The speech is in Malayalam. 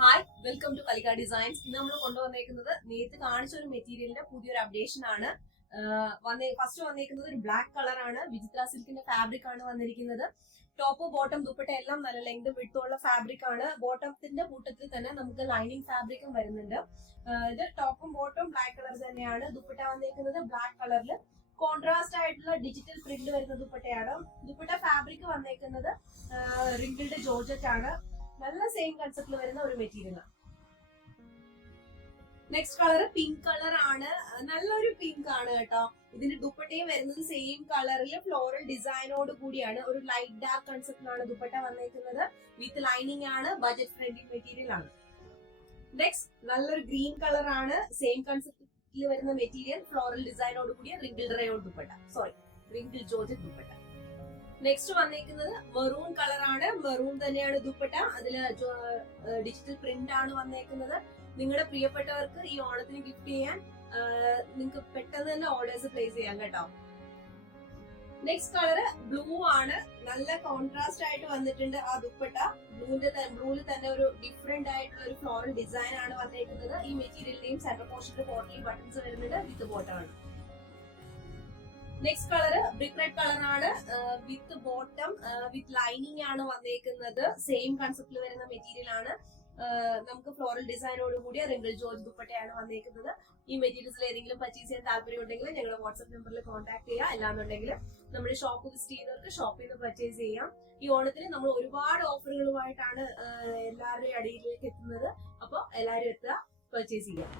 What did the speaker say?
Hi, welcome to Kalika designs. ഇന്ന് നമ്മൾ കൊണ്ടുവന്നേക്കുന്നത് നേരത്തെ കാണിച്ച ഒരു മെറ്റീരിയലിന്റെ പുതിയൊരു അപ്ഡേഷൻ ആണ്. ഫസ്റ്റ് വന്നേക്കുന്നത് ഒരു ബ്ലാക്ക് കളർ ആണ്. വിചിത്ര സിൽക്കിന്റെ ഫാബ്രിക് ആണ് വന്നിരിക്കുന്നത്. ടോപ്പ് ബോട്ടം ദുപ്പട്ട എല്ലാം നല്ല ലെങ്ത് വിട്ടുള്ള ഫാബ്രിക് ആണ്. ബോട്ടത്തിന്റെ കൂട്ടത്തിൽ തന്നെ നമുക്ക് ലൈനിങ് ഫാബ്രിക്കും വരുന്നുണ്ട്. ഇത് ടോപ്പും ബോട്ടവും ബ്ലാക്ക് കളർ തന്നെയാണ്. ദുപ്പട്ട വന്നേക്കുന്നത് ബ്ലാക്ക് കളറിൽ കോൺട്രാസ്റ്റ് ആയിട്ടുള്ള ഡിജിറ്റൽ പ്രിന്റ് വരുന്ന ദുപ്പട്ടയാണ്. ദുപ്പട്ട ഫാബ്രിക് വന്നേക്കുന്നത് റിങ്കിൾഡ് ജോർജറ്റ് ആണ്. നല്ല സെയിം കൺസെപ്റ്റിൽ വരുന്ന ഒരു മെറ്റീരിയൽ ആണ്. നെക്സ്റ്റ് കളർ പിങ്ക് കളർ ആണ്. നല്ലൊരു പിങ്ക് ആണ് കേട്ടോ. ഇതിന്റെ ദുപ്പട്ടയും വരുന്നത് സെയിം കളറിൽ ഫ്ലോറൽ ഡിസൈനോട് കൂടിയാണ്. ഒരു ലൈറ്റ് ഡാർക്ക് കൺസെപ്റ്റിലാണ് ദുപ്പട്ട വന്നേക്കുന്നത്. വിത്ത് ലൈനിങ് ആണ്. ബജറ്റ് ഫ്രണ്ട്ലി മെറ്റീരിയൽ ആണ്. നെക്സ്റ്റ് നല്ലൊരു ഗ്രീൻ കളർ ആണ്. സെയിം കൺസെപ്റ്റിൽ വരുന്ന മെറ്റീരിയൽ ഫ്ലോറൽ ഡിസൈനോട് കൂടിയ wrinkle rayon dupatta, wrinkle georgette dupatta. Next വന്നേക്കുന്നത് മെറൂൺ കളർ ആണ്. മെറൂൺ തന്നെയാണ് ദുപ്പട്ട. അതില് ഡിജിറ്റൽ പ്രിന്റ് ആണ് വന്നേക്കുന്നത്. നിങ്ങളുടെ പ്രിയപ്പെട്ടവർക്ക് ഈ ഓണത്തിന് ഗിഫ്റ്റ് ചെയ്യാൻ നിങ്ങൾക്ക് പെട്ടെന്ന് തന്നെ ഓർഡേഴ്സ് പ്ലേസ് ചെയ്യാം കേട്ടോ. നെക്സ്റ്റ് കളർ ബ്ലൂ ആണ്. നല്ല കോൺട്രാസ്റ്റ് ആയിട്ട് വന്നിട്ടുണ്ട് ആ ദുപ്പട്ട. ബ്ലൂവിൽ തന്നെ ഒരു ഡിഫറെന്റ് ആയിട്ടുള്ള ഒരു ഫ്ലോറൽ ഡിസൈൻ ആണ് വന്നേക്കുന്നത്. ഈ മെറ്റീരിയലിന്റെയും സെന്റർ പോർഷനിൽ പോർട്ടലി ബട്ടൺസ് വരുന്നുണ്ട്. വിത്ത് ബോട്ടം ആണ്. Next colour brick red colour ആണ്. വിത്ത് ബോട്ടം വിത്ത് ലൈനിങ് ആണ് വന്നേക്കുന്നത്. സെയിം കൺസെപ്റ്റിൽ വരുന്ന മെറ്റീരിയൽ ആണ്. നമുക്ക് ഫ്ലോറൽ ഡിസൈനോട് കൂടിയ റിങ്കിൾ ജോർജ് ദുപ്പട്ടയാണ് വന്നേക്കുന്നത്. ഈ മെറ്റീരിയൽസിൽ ഏതെങ്കിലും പർച്ചേസ് ചെയ്യാൻ താല്പര്യം ഉണ്ടെങ്കിൽ ഞങ്ങളുടെ വാട്സ്ആപ്പ് നമ്പറിൽ കോൺടാക്ട് ചെയ്യുക. അല്ലാന്നുണ്ടെങ്കിൽ നമ്മുടെ ഷോപ്പ് വിസിറ്റ് ചെയ്യുന്നവർക്ക് ഷോപ്പിൽ നിന്ന് പർച്ചേസ് ചെയ്യാം. ഈ ഓണത്തിന് നമ്മൾ ഒരുപാട് ഓഫറുകളുമായിട്ടാണ് എല്ലാവരുടെയും അടിയിലേക്ക് എത്തുന്നത്. അപ്പോൾ എല്ലാവരും എത്തുക, പർച്ചേസ് ചെയ്യാം.